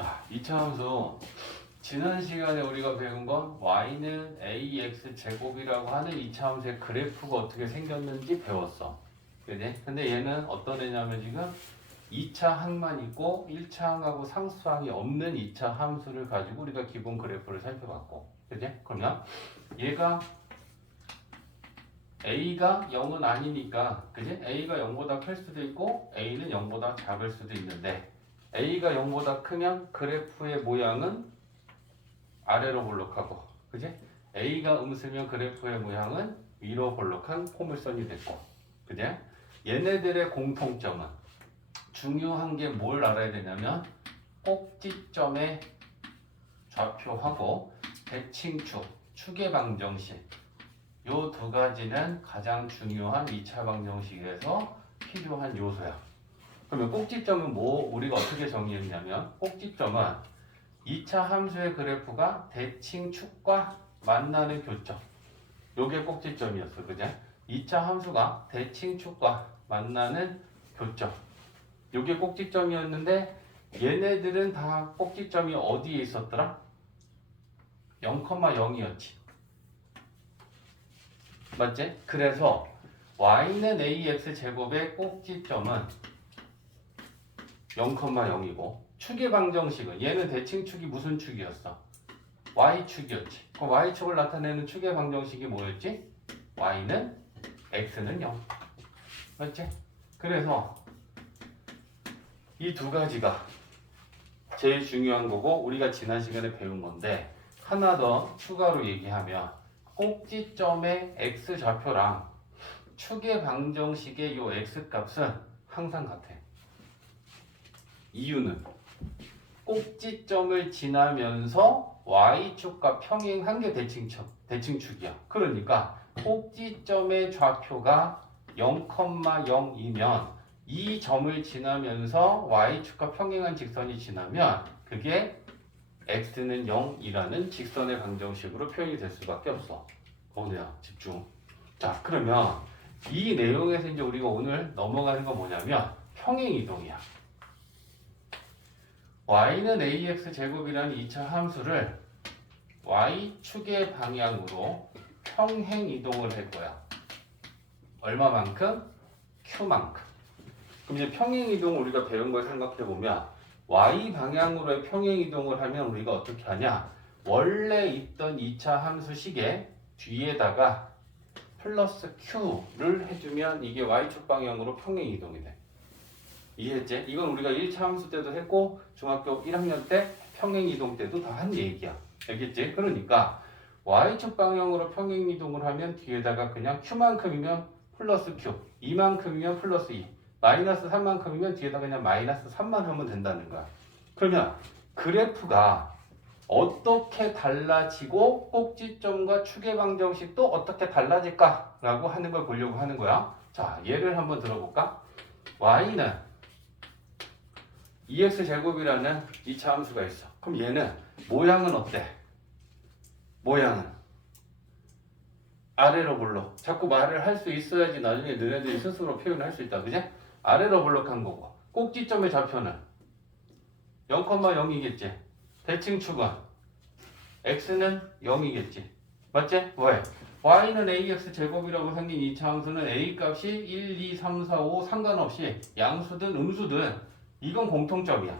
자, 2차 함수. 지난 시간에 우리가 배운 건 y는 ax 제곱이라고 하는 2차 함수의 그래프가 어떻게 생겼는지 배웠어. 그지? 근데 얘는 어떤 애냐면 지금 2차 항만 있고 1차 항하고 상수항이 없는 2차 함수를 가지고 우리가 기본 그래프를 살펴봤고. 그지? 그러면 얘가 a가 0은 아니니까, 그지? a가 0보다 클 수도 있고 a는 0보다 작을 수도 있는데 a가 0보다 크면 그래프의 모양은 아래로 볼록하고, 그지? a가 음수면 그래프의 모양은 위로 볼록한 포물선이 됐고, 그지? 얘네들의 공통점은 중요한 게 뭘 알아야 되냐면 꼭지점의 좌표하고 대칭축, 축의 방정식, 요 두 가지는 가장 중요한 2차 방정식에서 필요한 요소야. 그러면 꼭지점은 뭐 우리가 어떻게 정의했냐면 꼭지점은 2차 함수의 그래프가 대칭축과 만나는 교점. 요게 꼭지점이었어. 그죠? 2차 함수가 대칭축과 만나는 교점. 요게 꼭지점이었는데 얘네들은 다 꼭지점이 어디에 있었더라? 0,0이었지. 맞지? 그래서 y는 ax 제곱의 꼭지점은 0,0이고 축의 방정식은 얘는 대칭축이 무슨 축이었어? y축이었지. 그럼 y축을 나타내는 축의 방정식이 뭐였지? y는 x는 0. 맞지? 그래서 이 두 가지가 제일 중요한 거고 우리가 지난 시간에 배운 건데 하나 더 추가로 얘기하면 꼭지점의 x좌표랑 축의 방정식의 요 x값은 항상 같아. 이유는 꼭지점을 지나면서 y축과 평행한 게 대칭축이야. 그러니까 꼭지점의 좌표가 0,0이면 이 점을 지나면서 y축과 평행한 직선이 지나면 그게 x는 0이라는 직선의 방정식으로 표현이 될 수밖에 없어. 오늘야 집중. 자, 그러면 이 내용에서 이제 우리가 오늘 넘어가는 건 뭐냐면 평행이동이야. y는 ax 제곱이라는 2차 함수를 y축의 방향으로 평행 이동을 할 거야. 얼마만큼? q만큼. 그럼 이제 평행 이동을 우리가 배운 걸 생각해 보면 y 방향으로의 평행 이동을 하면 우리가 어떻게 하냐? 원래 있던 2차 함수식에 뒤에다가 플러스 q를 해주면 이게 y축 방향으로 평행 이동이 돼. 이해했지? 이건 우리가 1차 함수 때도 했고 중학교 1학년 때 평행 이동 때도 다 한 얘기야. 알겠지? 그러니까 y축 방향으로 평행 이동을 하면 뒤에다가 그냥 q만큼이면 플러스 q, 이만큼이면 플러스 2, 마이너스 3만큼이면 뒤에다 그냥 마이너스 3만 하면 된다는 거야. 그러면 그래프가 어떻게 달라지고 꼭지점과 축의 방정식도 어떻게 달라질까라고 하는 걸 보려고 하는 거야. 자, 예를 한번 들어볼까? y는 2x 제곱이라는 2차 함수가 있어. 그럼 얘는 모양은 어때? 모양은 아래로 볼록. 자꾸 말을 할 수 있어야지 나중에 너네들이 스스로 표현을 할 수 있다. 그지? 아래로 볼록한 거고. 꼭지점의 좌표는 0,0이겠지. 대칭축은 x는 0이겠지. 맞지? 왜? y는 ax 제곱이라고 생긴 2차 함수는 a 값이 1, 2, 3, 4, 5 상관없이 양수든 음수든 이건 공통점이야.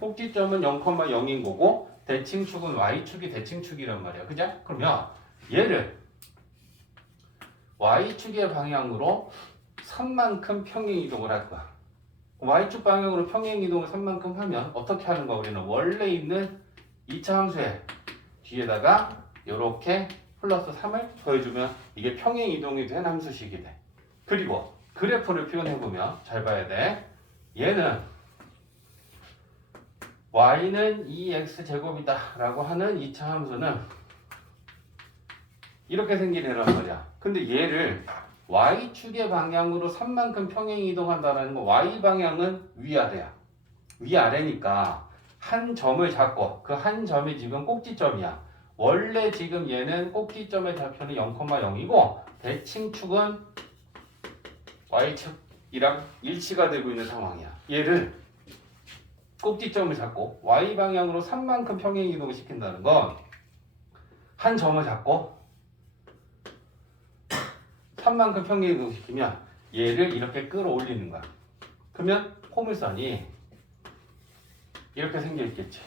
꼭지점은 0,0인 거고 대칭축은 y축이 대칭축이란 말이야. 그죠? 그러면 얘를 y축의 방향으로 3만큼 평행 이동을 할 거야. y축 방향으로 평행 이동을 3만큼 하면 어떻게 하는 거야? 우리는 원래 있는 2차 함수에 뒤에다가 이렇게 플러스 3을 더해주면 이게 평행 이동이 된 함수식이 돼. 그리고 그래프를 표현해보면 잘 봐야 돼. 얘는 y는 2x 제곱이다 라고 하는 2차 함수는 이렇게 생긴 애란 말이야. 근데 얘를 y축의 방향으로 3만큼 평행 이동한다는 거 y 방향은 위아래야. 위아래니까 한 점을 잡고 그 한 점이 지금 꼭지점이야. 원래 지금 얘는 꼭지점의 좌표는 0,0이고 대칭축은 y축이랑 일치가 되고 있는 상황이야. 얘를 꼭지점을 잡고 y 방향으로 3만큼 평행 이동을 시킨다는 건 한 점을 잡고 3만큼 평행 이동을 시키면 얘를 이렇게 끌어올리는 거야. 그러면 포물선이 이렇게 생겨 있겠지.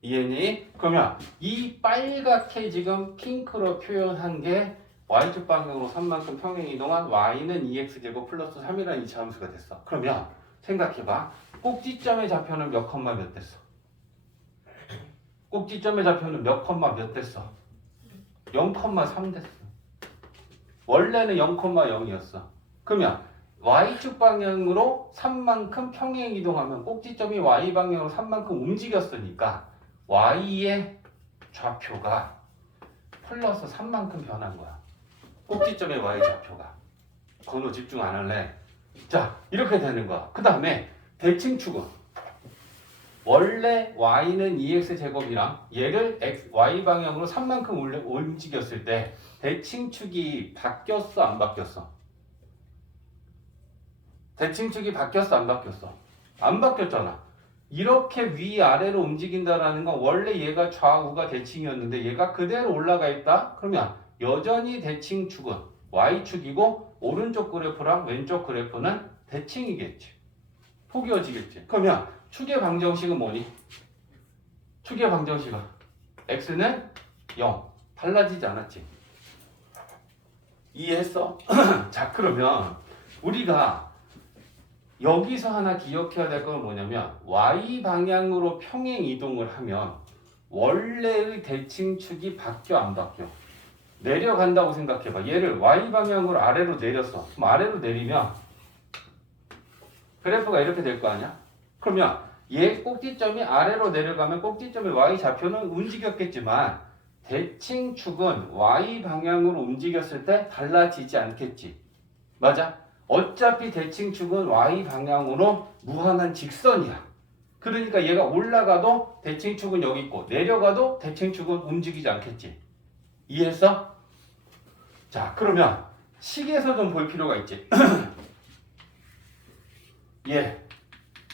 이해니? 그러면 이 빨갛게 지금 핑크로 표현한 게 y축 방향으로 3만큼 평행 이동한 y는 2x제곱 플러스 3이라는 이차 함수가 됐어. 그러면 생각해봐. 꼭지점의 좌표는 몇 컴마 몇 됐어? 꼭지점의 좌표는 몇 컴마 몇 됐어? 0,3 됐어. 원래는 0,0이었어. 그러면 y축 방향으로 3만큼 평행 이동하면 꼭지점이 y 방향으로 3만큼 움직였으니까 y의 좌표가 플러스 3만큼 변한 거야. 꼭지점의 y 좌표가. 건우 집중 안 할래? 자, 이렇게 되는 거야. 그 다음에 대칭축은 원래 y는 2x제곱이랑 얘를 y 방향으로 3만큼 움직였을 때 대칭축이 바뀌었어 안 바뀌었어? 대칭축이 바뀌었어 안 바뀌었어? 안 바뀌었잖아. 이렇게 위아래로 움직인다라는 건 원래 얘가 좌우가 대칭이었는데 얘가 그대로 올라가 있다? 그러면 여전히 대칭축은 y축이고 오른쪽 그래프랑 왼쪽 그래프는 대칭이겠지. 포개어지겠지. 그러면 축의 방정식은 뭐니? 축의 방정식은 x는 0. 달라지지 않았지. 이해했어? 자, 그러면 우리가 여기서 하나 기억해야 될 건 뭐냐면 y 방향으로 평행 이동을 하면 원래의 대칭축이 바뀌어 안 바뀌어? 내려간다고 생각해봐. 얘를 y 방향으로 아래로 내렸어. 그럼 아래로 내리면 그래프가 이렇게 될 거 아니야? 그러면 얘 꼭지점이 아래로 내려가면 꼭지점의 y 좌표는 움직였겠지만 대칭축은 y 방향으로 움직였을 때 달라지지 않겠지. 맞아? 어차피 대칭축은 y 방향으로 무한한 직선이야. 그러니까 얘가 올라가도 대칭축은 여기 있고 내려가도 대칭축은 움직이지 않겠지. 이해했어? 자, 그러면 식에서 좀 볼 필요가 있지.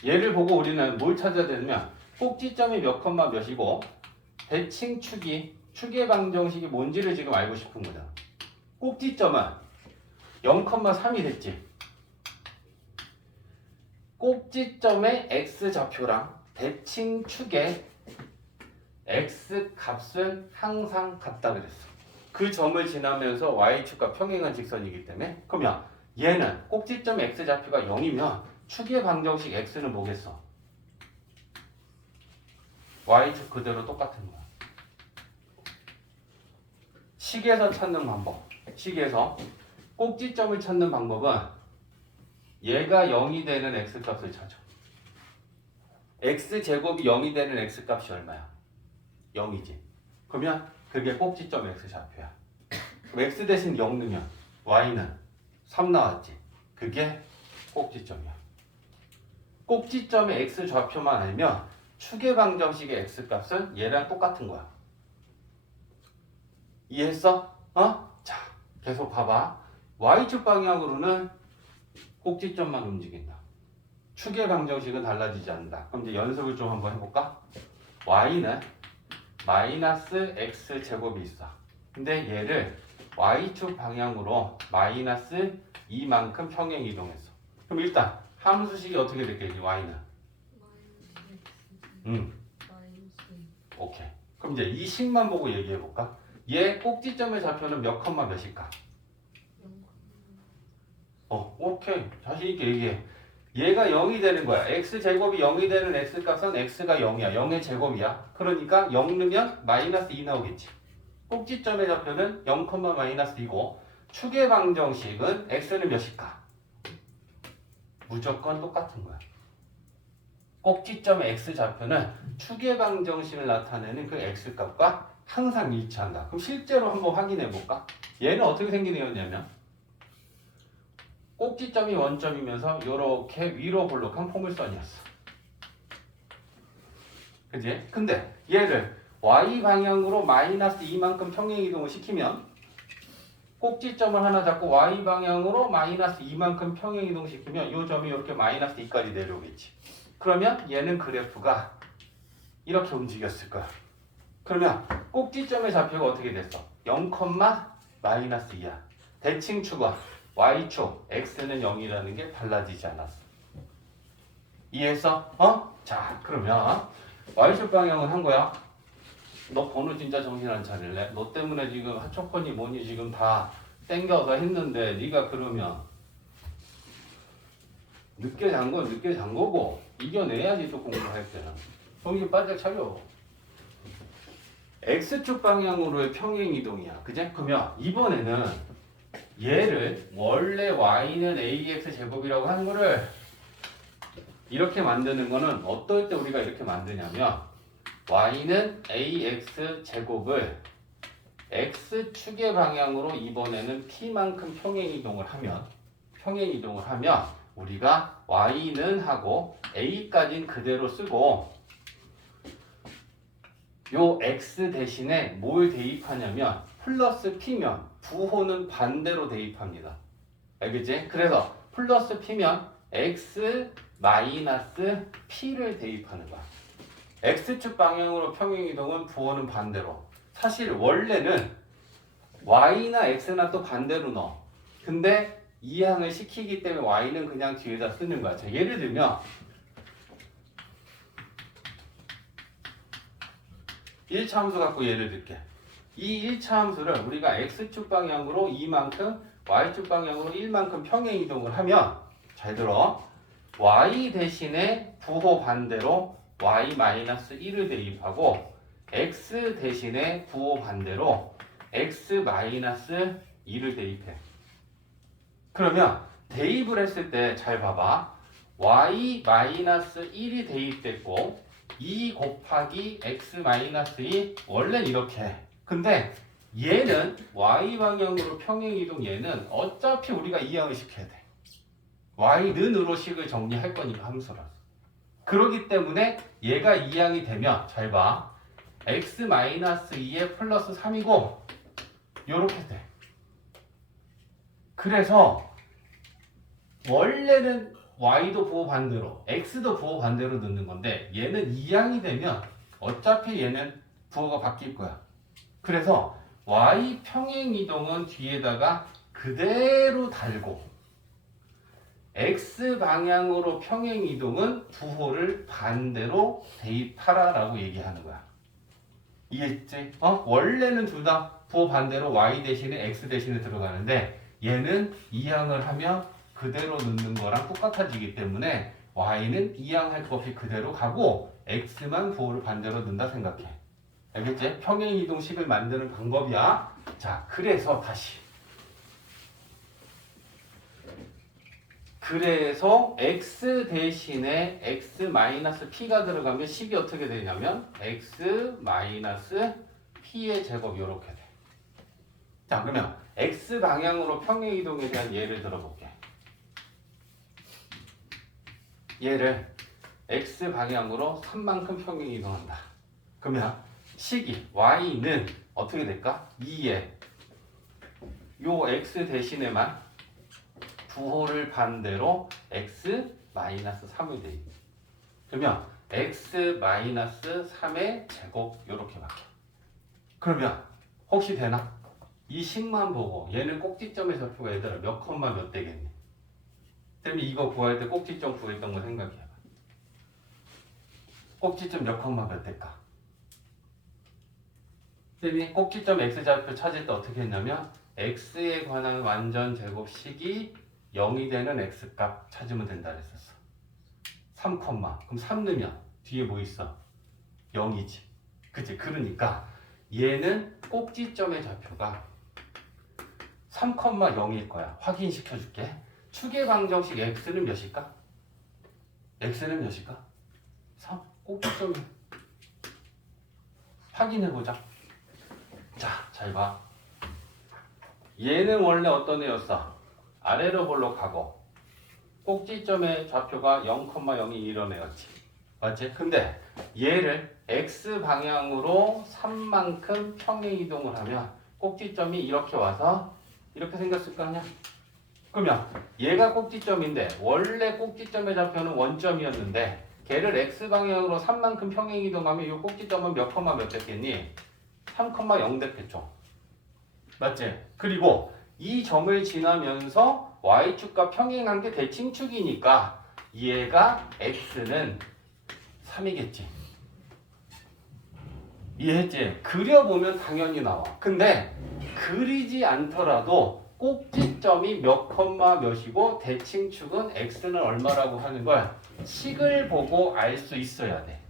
얘를 보고 우리는 뭘 찾아야 되냐면 꼭지점이 몇 컴마 몇이고 대칭축이 축의 방정식이 뭔지를 지금 알고 싶은 거잖아. 꼭지점은 0,3이 됐지. 꼭지점의 x 좌표랑 대칭축의 x 값은 항상 같다 그랬어. 그 점을 지나면서 y축과 평행한 직선이기 때문에 그러면 얘는 꼭지점 x 좌표가 0이면 축의 방정식 x는 뭐겠어? y축 그대로 똑같은 거야. 식에서 찾는 방법. 식에서 꼭지점을 찾는 방법은 얘가 0이 되는 x값을 찾아. x제곱이 0이 되는 x값이 얼마야? 0이지. 그러면 그게 꼭지점 x좌표야. 그럼 x 대신 0 넣으면 y는 3 나왔지. 그게 꼭지점이야. 꼭지점의 x좌표만 알면 축의 방정식의 x값은 얘랑 똑같은 거야. 이해했어? 자, 계속 봐봐. y축 방향으로는 꼭지점만 움직인다. 축의 방정식은 달라지지 않는다. 그럼 이제 연습을 좀 한번 해볼까? y는 마이너스 x제곱이 있어. 근데 얘를 y축 방향으로 마이너스 2만큼 평행 이동했어. 그럼 일단 함수식이 어떻게 됐겠니? y는? 오케이. 그럼 이제 이 식만 보고 얘기해볼까? 얘 꼭지점의 좌표는 몇 컴마 몇일까? 오케이. 자신있게 얘기해. 얘가 0이 되는 거야. x제곱이 0이 되는 x값은 x가 0이야. 0의 제곱이야. 그러니까 0 넣으면 마이너스 2 나오겠지. 꼭지점의 좌표는 0, 마이너스 2고 축의 방정식은 x는 몇일까? 무조건 똑같은 거야. 꼭지점의 x좌표는 축의 방정식을 나타내는 그 x값과 항상 일치한다. 그럼 실제로 한번 확인해 볼까? 얘는 어떻게 생긴 애였냐면 꼭지점이 원점이면서 이렇게 위로 볼록한 포물선이었어. 그지? 근데 얘를 y 방향으로 마이너스 2만큼 평행 이동을 시키면 꼭지점을 하나 잡고 y 방향으로 마이너스 2만큼 평행 이동시키면 이 점이 이렇게 마이너스 2까지 내려오겠지. 그러면 얘는 그래프가 이렇게 움직였을 거야. 그러면 꼭지점의 좌표가 어떻게 됐어? 0, 마이너스 2야. 대칭축은 y축 x는 0이라는 게 달라지지 않았어. 이해했어? 자, 그러면 y축 방향은 한 거야. 너 번호 진짜 정신 안 차릴래? 너 때문에 지금 하초코니 뭐니 지금 다 땡겨서 했는데 네가 그러면 늦게 잔 건 늦게 잔 거고 이겨내야지 또 공부할 때는. 정신 바짝 차려. X축 방향으로의 평행이동이야. 그제? 그러면 이번에는 얘를 원래 y는 ax 제곱이라고 하는 거를 이렇게 만드는 거는 어떨 때 우리가 이렇게 만드냐면 y는 ax 제곱을 x축의 방향으로 이번에는 p만큼 평행이동을 하면 우리가 y는 하고 a까지는 그대로 쓰고 요 x 대신에 뭘 대입하냐면 플러스 p면 부호는 반대로 대입합니다. 알겠지? 그래서 플러스 p면 x 마이너스 p를 대입하는 거야. x축 방향으로 평행이동은 부호는 반대로. 사실 원래는 y나 x나 또 반대로 넣어. 근데 이항을 시키기 때문에 y는 그냥 뒤에다 쓰는 거야. 자, 예를 들면 1차 함수 갖고 예를 들게. 이 1차 함수를 우리가 x축 방향으로 2만큼, y축 방향으로 1만큼 평행이동을 하면 잘 들어. y 대신에 부호 반대로 y-1을 대입하고 x 대신에 부호 반대로 x-2를 대입해. 그러면 대입을 했을 때 잘 봐봐. y-1이 대입됐고 2 곱하기 x-2 원래는 이렇게 해. 근데 얘는 y 방향으로 평행이동 얘는 어차피 우리가 이항을 시켜야 돼. y는으로 식을 정리할 거니까 함수라. 그렇기 때문에 얘가 이항이 되면 잘 봐. x-2에 플러스 3이고 요렇게 돼. 그래서 원래는 y도 부호 반대로 x도 부호 반대로 넣는 건데 얘는 이항이 되면 어차피 얘는 부호가 바뀔 거야. 그래서 y 평행이동은 뒤에다가 그대로 달고 x 방향으로 평행이동은 부호를 반대로 대입하라 라고 얘기하는 거야. 이해했지? 원래는 둘 다 부호 반대로 y 대신에 x 대신에 들어가는데 얘는 이항을 하면 그대로 넣는 거랑 똑같아지기 때문에 y는 이항할 거 없이 그대로 가고 x만 부호를 반대로 넣는다 생각해. 알겠지? 평행이동식을 만드는 방법이야. 자, 그래서 다시. 그래서 x 대신에 x-p가 들어가면 식이 어떻게 되냐면 x-p의 제곱 이렇게 돼. 자, 그러면 x 방향으로 평행이동에 대한 예를 들어볼게. 얘를 x 방향으로 3만큼 평행이동한다. 그러면 식이 y는 어떻게 될까? 2에 요 x 대신에만 부호를 반대로 x-3을 대입. 그러면 x-3의 제곱 이렇게 바뀌어. 그러면 혹시 되나? 이 식만 보고 얘는 꼭지점의 좌표가 얘들아 몇 컴마 몇 되겠니? 그러면 이거 구할 때 꼭지점 구했던 거 생각해봐. 꼭지점 몇 컴마 몇 될까? 그러면 꼭지점 x좌표 찾을 때 어떻게 했냐면 x에 관한 완전 제곱식이 0이 되는 x값 찾으면 된다 그랬었어. 3, 그럼 3 넣으면 뒤에 뭐 있어? 0이지. 그치? 그러니까 얘는 꼭지점의 좌표가 3, 0일 거야. 확인시켜줄게. 축의 방정식 x는 몇일까? x는 몇일까? 3. 꼭지점이. 확인해보자. 자, 잘 봐. 얘는 원래 어떤 애였어? 아래로 볼록하고 꼭지점의 좌표가 0,0이 이런 애였지. 맞지? 근데 얘를 x 방향으로 3만큼 평행이동을 하면 꼭지점이 이렇게 와서 이렇게 생겼을 거 아니야? 그러면 얘가 꼭지점인데 원래 꼭지점의 좌표는 원점이었는데 걔를 x방향으로 3만큼 평행이동하면 이 꼭지점은 몇 컴마 몇 됐겠니? 3,0 됐겠죠. 맞지? 그리고 이 점을 지나면서 y축과 평행한 게 대칭축이니까 얘가 x는 3이겠지. 이해했지? 그려보면 당연히 나와. 근데 그리지 않더라도 꼭지점이 몇 컴마 몇이고 대칭축은 x는 얼마라고 하는 걸 식을 보고 알 수 있어야 돼.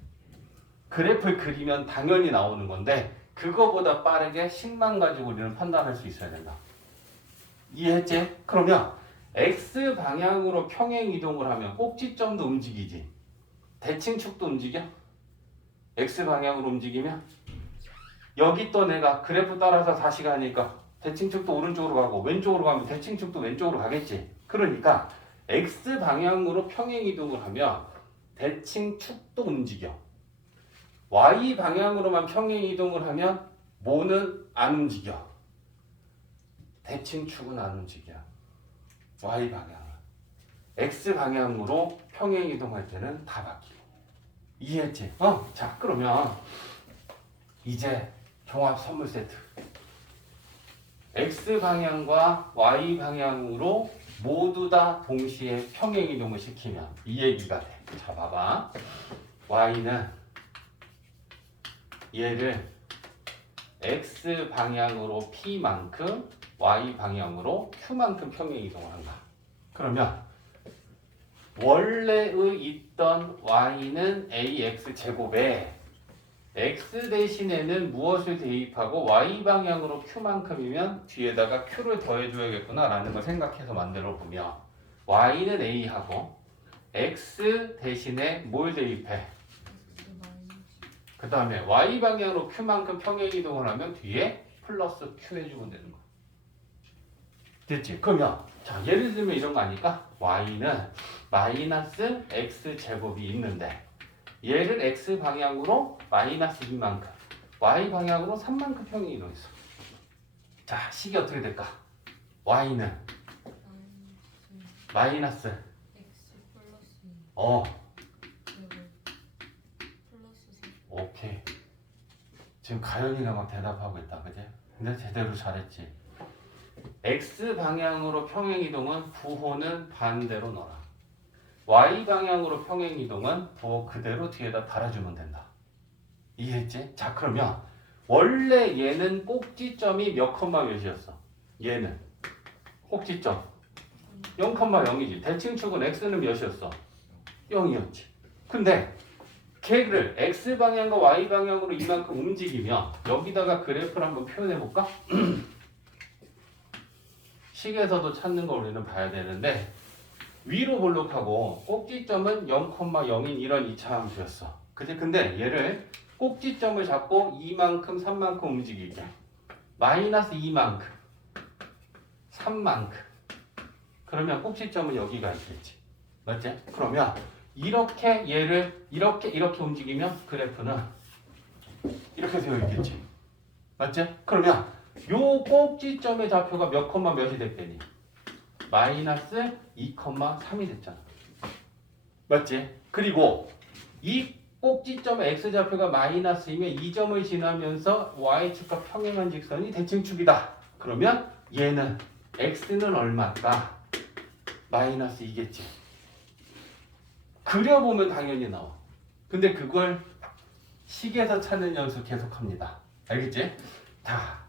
그래프를 그리면 당연히 나오는 건데 그거보다 빠르게 식만 가지고 우리는 판단할 수 있어야 된다. 이해했지? 그러면 x 방향으로 평행 이동을 하면 꼭지점도 움직이지. 대칭축도 움직여? x 방향으로 움직이면 여기 또 내가 그래프 따라서 다시 가니까 대칭축도 오른쪽으로 가고 왼쪽으로 가면 대칭축도 왼쪽으로 가겠지. 그러니까 x 방향으로 평행 이동을 하면 대칭축도 움직여. y 방향으로만 평행 이동을 하면 뭐는 안 움직여. 대칭축은 안 움직여. y 방향은. x 방향으로 평행 이동할 때는 다 바뀌고. 이해했지? 자, 그러면 이제 종합 선물 세트. x 방향과 y 방향으로 모두 다 동시에 평행 이동을 시키면 이 얘기가 돼. 자, 봐봐. y는 얘를 x 방향으로 p만큼 y 방향으로 q만큼 평행 이동을 한다. 그러면 원래의 있던 y는 ax 제곱에 x 대신에는 무엇을 대입하고 y 방향으로 q만큼이면 뒤에다가 q를 더해줘야겠구나 라는 걸 생각해서 만들어 보면 y는 a하고 x 대신에 뭘 대입해? 그 다음에 y 방향으로 q만큼 평행 이동을 하면 뒤에 플러스 q 해주면 되는 거야. 됐지? 그러면 자 예를 들면 이런 거 아닐까? y는 마이너스 x 제곱이 있는데 얘를 x 방향으로 마이너스 2만큼 y 방향으로 3만큼 평행 이동했어. 자 식이 어떻게 될까? y는 마이너스 x 플러스 2 플러스 3 오케이. 지금 가연이가 막 대답하고 있다, 그지? 근데 제대로 잘했지. x 방향으로 평행 이동은 부호는 반대로 넣어라. y 방향으로 평행 이동은 부호 그대로 뒤에다 달아주면 된다. 이해했지? 자, 그러면 원래 얘는 꼭지점이 몇 컴마 몇이었어? 얘는 꼭지점 0,0이지. 대칭축은 x는 몇이었어? 0이었지. 근데 걔를 x 방향과 y 방향으로 이만큼 움직이면 여기다가 그래프를 한번 표현해 볼까? 식에서도 찾는 걸 우리는 봐야 되는데 위로 볼록하고 꼭지점은 0,0인 이런 2차 함수였어. 그치? 근데 얘를 꼭지점을 잡고 2만큼 3만큼 움직이게 마이너스 2만큼 3만큼 그러면 꼭지점은 여기가 있겠지. 맞지? 그러면 이렇게 얘를 이렇게 움직이면 그래프는 이렇게 되어 있겠지. 맞지? 그러면 요 꼭지점의 좌표가 몇 컴마 몇이 됐겠니? 마이너스 2,3이 됐잖아. 맞지? 그리고 이 꼭지점의 x좌표가 마이너스이면 이 점을 지나면서 y축과 평행한 직선이 대칭축이다. 그러면 얘는 x는 얼마일까? 마이너스 2겠지. 그려보면 당연히 나와. 근데 그걸 식에서 찾는 연습 계속합니다. 알겠지? 자,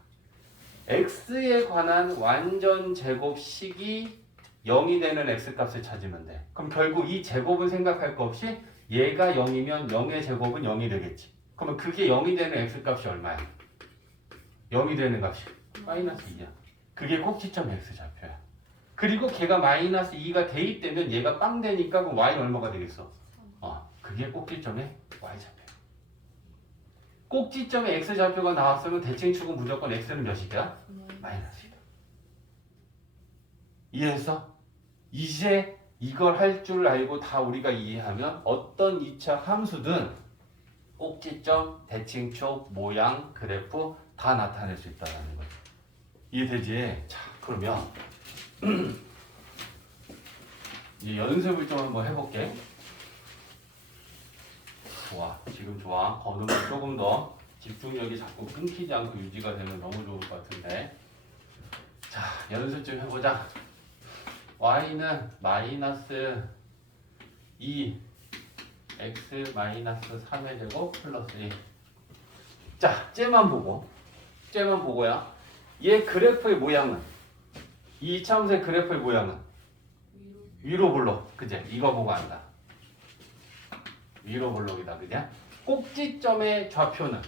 x에 관한 완전 제곱식이 0이 되는 x값을 찾으면 돼. 그럼 결국 이 제곱은 생각할 거 없이 얘가 0이면 0의 제곱은 0이 되겠지. 그러면 그게 0이 되는 x값이 얼마야? 0이 되는 값이 마이너스 2야. 그게 꼭지점 x좌표야. 그리고 걔가 마이너스 2가 대입되면 얘가 빵 되니까 그럼 y는 얼마가 되겠어? 그게 꼭지점의 y좌표. 꼭지점의 x좌표가 나왔으면 대칭축은 무조건 x는 몇이야? 마이너스 2다. 이해했어? 이제 이걸 할 줄 알고 다 우리가 이해하면 어떤 2차 함수든 꼭지점, 대칭축, 모양, 그래프 다 나타낼 수 있다는 거죠. 이해되지? 자, 그러면 이제 연습을 좀 한번 해볼게. 좋아. 지금 좋아. 거두면 조금 더 집중력이 자꾸 끊기지 않고 유지가 되면 너무 좋을 것 같은데. 자, 연습 좀 해보자. y는 마이너스 2 x 마이너스 3의 제곱 플러스 1. 자, 쟤만 보고야. 얘 그래프의 모양은, 이 이차함수의 그래프의 모양은 위로 블록, 그제? 이거 보고 안다. 위로 블록이다, 그냥. 꼭지점의 좌표는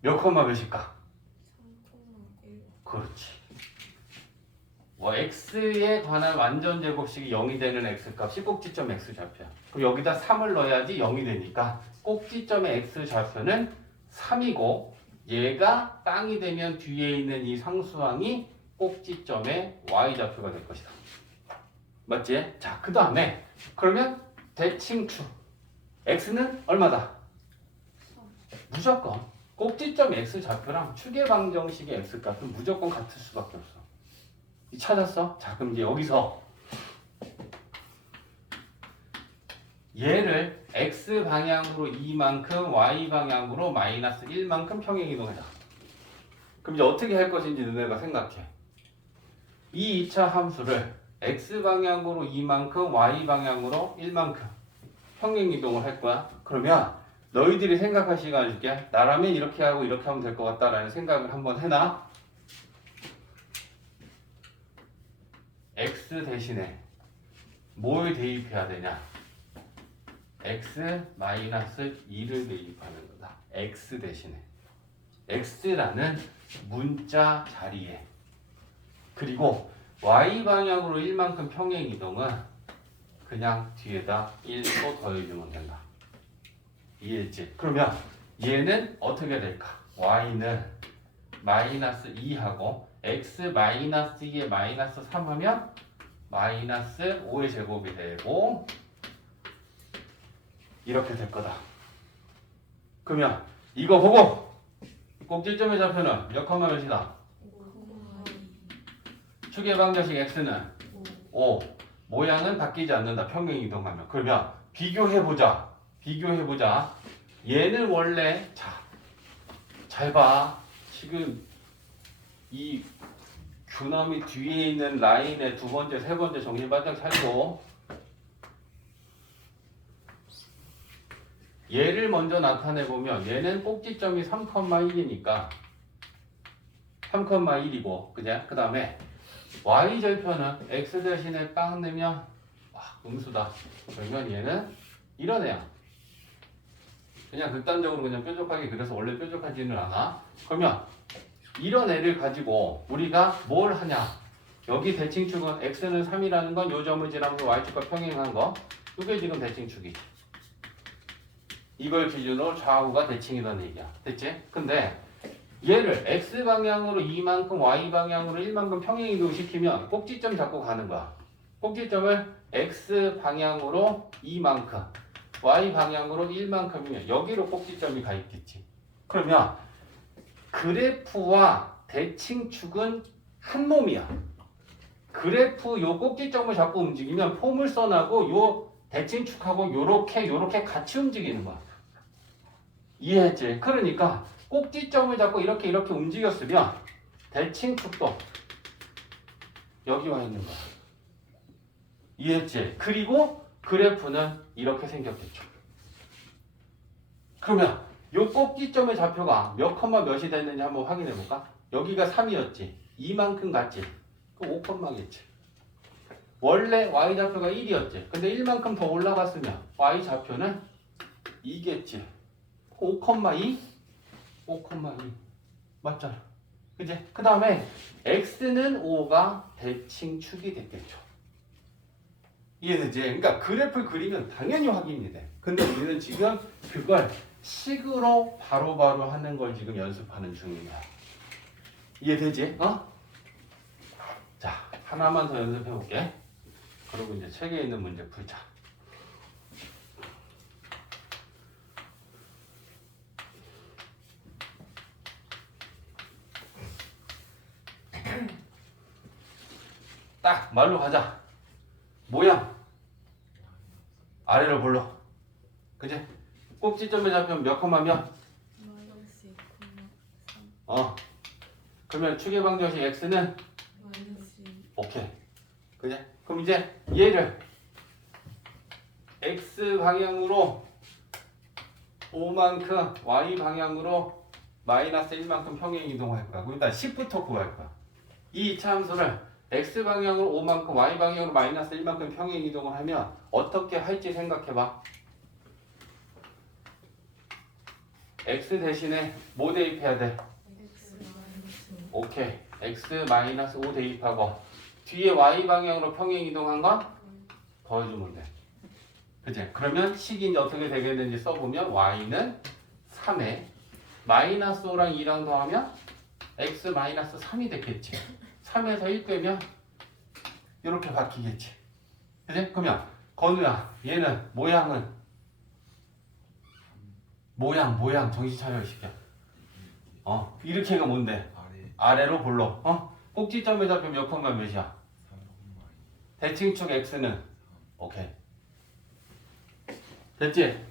몇 콤마 몇일까? 3,1. 그렇지. 뭐 x에 관한 완전 제곱식이 0이 되는 x값이 꼭지점 x 좌표야. 그럼 여기다 3을 넣어야지 0이 되니까 꼭지점의 x 좌표는 3이고 얘가 빵이 되면 뒤에 있는 이 상수항이 꼭지점의 y 좌표가 될 것이다. 맞지? 자, 그 다음에 그러면 대칭축 x는 얼마다? 3. 무조건 꼭지점 x 좌표랑 추계방정식의 x 값은 무조건 같을 수밖에 없어. 찾았어? 자, 그럼 이제 여기서 얘를 x 방향으로 2만큼 y 방향으로 마이너스 1만큼 평행 이동해라. 그럼 이제 어떻게 할 것인지 너네가 생각해. 이 2차 함수를 x 방향으로 2만큼 y 방향으로 1만큼 평행 이동을 할 거야. 그러면 너희들이 생각할 시간을 줄게. 나라면 이렇게 하고 이렇게 하면 될 것 같다라는 생각을 한번 해놔. x 대신에 뭘 대입해야 되냐? x 마이너스 2를 대입하는 거다. x 대신에 x라는 문자 자리에. 그리고 y 방향으로 1만큼 평행 이동은 그냥 뒤에다 1도 더해주면 된다. 이해했지? 그러면 얘는 어떻게 될까? y는 마이너스 2하고 x 마이너스 2에 마이너스 3 하면 마이너스 5의 제곱이 되고 이렇게 될 거다. 그러면 이거 보고 꼭지점의 좌표는 몇 콤마 몇이다? 5,2. 추계방정식 x는 5. 모양은 바뀌지 않는다. 평행 이동하면. 그러면 비교해보자. 얘는 원래 잘 봐. 지금 이 규놈이 뒤에 있는 라인의 두 번째, 세 번째 정신 바짝 차리고 얘를 먼저 나타내보면 얘는 꼭지점이 3,1이니까 3,1이고 그냥 그 다음에 y절편은 x 대신에 빵 넣으면 음수다. 그러면 얘는 이런 애야. 그냥 극단적으로 그냥 뾰족하게 그려서 원래 뾰족하지는 않아. 그러면 이런 애를 가지고 우리가 뭘 하냐? 여기 대칭축은 x는 3이라는 건 요 점을 지나면서 y축과 평행한 거. 이게 지금 대칭축이지. 이걸 기준으로 좌우가 대칭이라는 얘기야. 됐지? 근데 얘를 x 방향으로 2만큼 y 방향으로 1만큼 평행 이동시키면 꼭지점 잡고 가는 거야. 꼭지점을 x 방향으로 2만큼 y 방향으로 1만큼이면 여기로 꼭지점이 가 있겠지. 그러면 그래프와 대칭축은 한 몸이야. 그래프 요 꼭지점을 잡고 움직이면 포물선하고 요 대칭축하고 요렇게 같이 움직이는 거야. 이해했지? 그러니까 꼭지점을 잡고 이렇게 움직였으면 대칭축도 여기 와 있는 거야. 이해했지? 그리고 그래프는 이렇게 생겼겠죠. 그러면 요 꼭지점의 좌표가 몇 콤마 몇이 됐는지 한번 확인해 볼까? 여기가 3이었지. 이만큼 갔지. 그럼 5 콤마겠지. 원래 y좌표가 1이었지. 근데 1만큼 더 올라갔으면 y좌표는 2겠지. 5,2? 5,2. 맞잖아. 그지? 그 다음에 x는 5가 대칭축이 됐겠죠. 이해되지? 그러니까 그래프를 그리면 당연히 확인이 돼. 근데 우리는 지금 그걸 식으로 바로바로 하는 걸 지금 연습하는 중이야. 이해되지? 자, 하나만 더 연습해 볼게. 그리고 이제 책에 있는 문제 풀자. 딱 말로 가자. 모양 아래로 불러. 그지? 꼭지점에 잡히면 몇 콤마 몇? 마이너스 2,3 그러면 축의 방정식 x는 마이너스 2 오케이. 그지? 그럼 이제 얘를 x 방향으로 5만큼 y 방향으로 마이너스 1만큼 평행 이동할 거야. 일단 10부터 구할 거야. 이 2차 함수를 x 방향으로 5만큼 y 방향으로 마이너스 1만큼 평행 이동을 하면 어떻게 할지 생각해 봐. x 대신에 뭐 대입해야 돼? x 마이너스 오케이. x 마이너스 5 대입하고 뒤에 y 방향으로 평행 이동한 거 5 더해주면 돼. 그치? 그러면 식이 이제 어떻게 되겠는지 써보면 y는 3에 마이너스 5랑 2랑 더하면 x 마이너스 3이 됐겠지. 3에서 1 빼면 이렇게 바뀌겠지. 그치? 그러면 건우야 얘는 모양 정신 차려 이 새끼야. 이렇게가 뭔데? 아래로 볼록. 꼭지점에 잡히면 몇 콤마 몇이야? 대칭축 x는 오케이. 됐지?